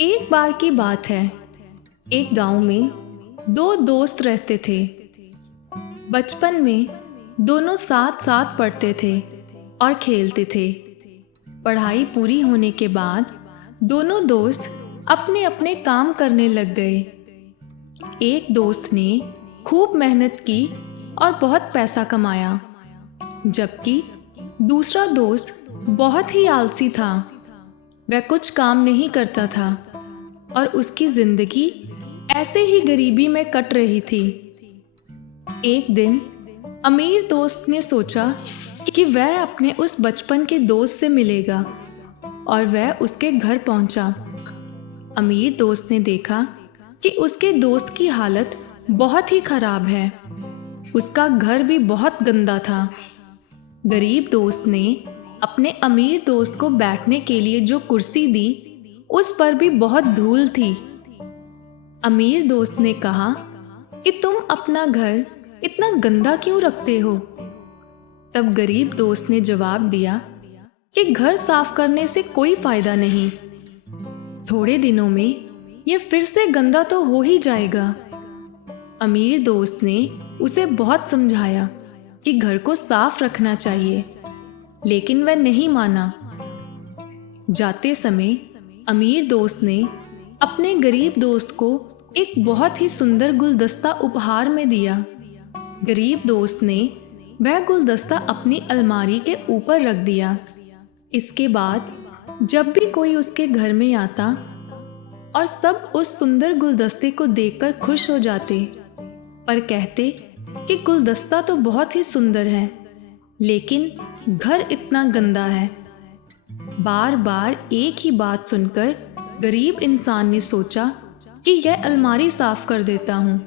एक बार की बात है। एक गांव में दो दोस्त रहते थे। बचपन में दोनों साथ साथ पढ़ते थे और खेलते थे। पढ़ाई पूरी होने के बाद दोनों दोस्त अपने अपने काम करने लग गए। एक दोस्त ने खूब मेहनत की और बहुत पैसा कमाया, जबकि दूसरा दोस्त बहुत ही आलसी था। वह कुछ काम नहीं करता था और उसकी जिंदगी ऐसे ही गरीबी में कट रही थी। एक दिन अमीर दोस्त ने सोचा कि वह अपने उस बचपन के दोस्त से मिलेगा और वह उसके घर पहुंचा। अमीर दोस्त ने देखा कि उसके दोस्त की हालत बहुत ही खराब है। उसका घर भी बहुत गंदा था। गरीब दोस्त ने अपने अमीर दोस्त को बैठने के लिए जो कुर्सी दी, उस पर भी बहुत धूल थी। अमीर दोस्त ने कहा कि तुम अपना घर इतना गंदा क्यों रखते हो? तब गरीब दोस्त ने जवाब दिया कि घर साफ करने से कोई फायदा नहीं। थोड़े दिनों में ये फिर से गंदा तो हो ही जाएगा। अमीर दोस्त ने उसे बहुत समझाया कि घर को साफ रखना चाहिए, लेकिन वह नहीं माना। जाते समय अमीर दोस्त ने अपने गरीब दोस्त को एक बहुत ही सुंदर गुलदस्ता उपहार में दिया। गरीब दोस्त ने वह गुलदस्ता अपनी अलमारी के ऊपर रख दिया। इसके बाद जब भी कोई उसके घर में आता और सब उस सुंदर गुलदस्ते को देखकर खुश हो जाते, पर कहते कि गुलदस्ता तो बहुत ही सुंदर है, लेकिन घर इतना गंदा है। बार बार एक ही बात सुनकर गरीब इंसान ने सोचा कि यह अलमारी साफ कर देता हूँ।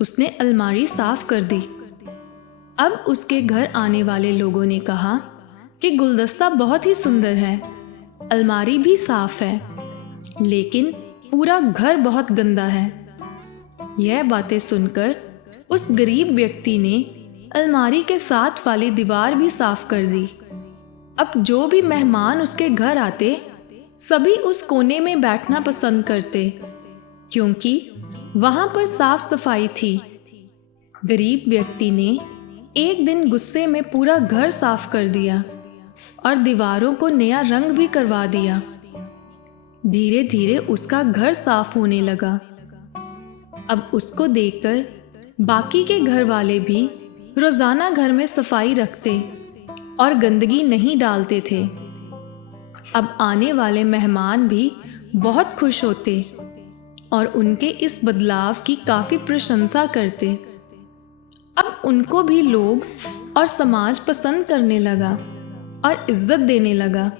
उसने अलमारी साफ कर दी। अब उसके घर आने वाले लोगों ने कहा कि गुलदस्ता बहुत ही सुंदर है, अलमारी भी साफ है, लेकिन पूरा घर बहुत गंदा है। यह बातें सुनकर उस गरीब व्यक्ति ने अलमारी के साथ वाली दीवार भी साफ कर दी। अब जो भी मेहमान उसके घर आते, सभी उस कोने में बैठना पसंद करते, क्योंकि वहां पर साफ सफाई थी। गरीब व्यक्ति ने एक दिन गुस्से में पूरा घर साफ कर दिया और दीवारों को नया रंग भी करवा दिया। धीरे धीरे उसका घर साफ होने लगा। अब उसको देखकर बाकी के घर वाले भी रोजाना घर में सफाई रखते और गंदगी नहीं डालते थे। अब आने वाले मेहमान भी बहुत खुश होते और उनके इस बदलाव की काफी प्रशंसा करते। अब उनको भी लोग और समाज पसंद करने लगा और इज्जत देने लगा।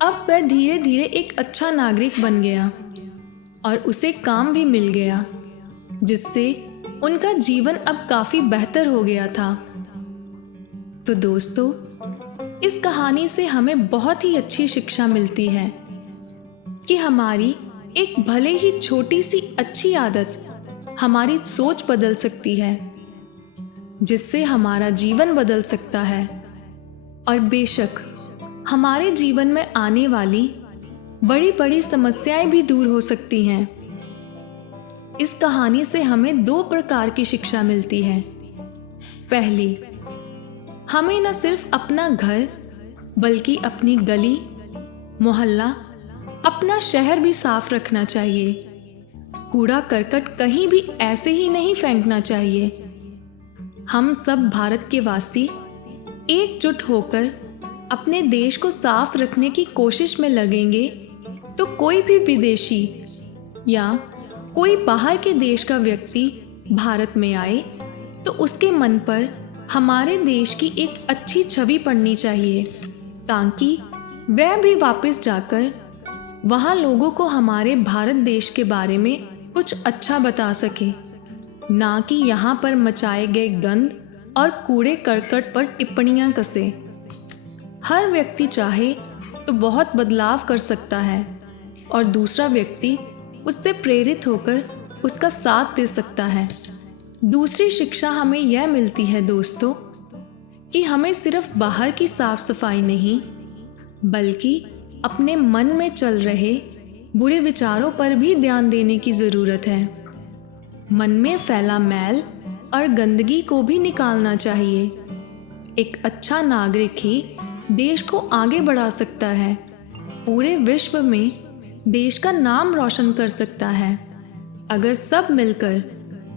अब वह धीरे धीरे एक अच्छा नागरिक बन गया और उसे काम भी मिल गया, जिससे उनका जीवन अब काफी बेहतर हो गया था। तो दोस्तों, इस कहानी से हमें बहुत ही अच्छी शिक्षा मिलती है कि हमारी एक भले ही छोटी सी अच्छी आदत हमारी सोच बदल सकती है, जिससे हमारा जीवन बदल सकता है और बेशक हमारे जीवन में आने वाली बड़ी बड़ी समस्याएं भी दूर हो सकती हैं। इस कहानी से हमें दो प्रकार की शिक्षा मिलती है। पहली, हमें न सिर्फ अपना घर बल्कि अपनी गली, मोहल्ला, अपना शहर भी साफ रखना चाहिए। कूड़ा करकट कहीं भी ऐसे ही नहीं फेंकना चाहिए। हम सब भारत के वासी एकजुट होकर अपने देश को साफ रखने की कोशिश में लगेंगे तो कोई भी विदेशी या कोई बाहर के देश का व्यक्ति भारत में आए तो उसके मन पर हमारे देश की एक अच्छी छवि पड़नी चाहिए, ताकि वह भी वापस जाकर वहाँ लोगों को हमारे भारत देश के बारे में कुछ अच्छा बता सके, ना कि यहाँ पर मचाए गए गंद और कूड़े करकट पर टिप्पणियाँ कसे। हर व्यक्ति चाहे तो बहुत बदलाव कर सकता है और दूसरा व्यक्ति उससे प्रेरित होकर उसका साथ दे सकता है। दूसरी शिक्षा हमें यह मिलती है दोस्तों कि हमें सिर्फ बाहर की साफ सफाई नहीं, बल्कि अपने मन में चल रहे बुरे विचारों पर भी ध्यान देने की ज़रूरत है। मन में फैला मैल और गंदगी को भी निकालना चाहिए। एक अच्छा नागरिक ही देश को आगे बढ़ा सकता है, पूरे विश्व में देश का नाम रोशन कर सकता है। अगर सब मिलकर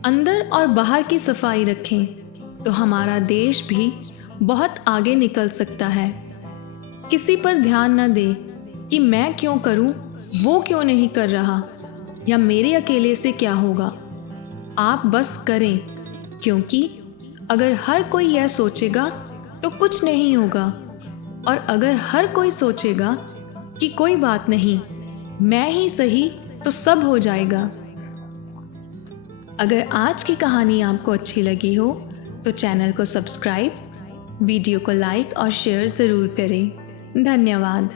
अंदर और बाहर की सफाई रखें तो हमारा देश भी बहुत आगे निकल सकता है। किसी पर ध्यान न दे कि मैं क्यों करूं, वो क्यों नहीं कर रहा, या मेरे अकेले से क्या होगा। आप बस करें, क्योंकि अगर हर कोई यह सोचेगा तो कुछ नहीं होगा, और अगर हर कोई सोचेगा कि कोई बात नहीं, मैं ही सही, तो सब हो जाएगा। अगर आज की कहानी आपको अच्छी लगी हो तो चैनल को सब्सक्राइब, वीडियो को लाइक और शेयर ज़रूर करें। धन्यवाद।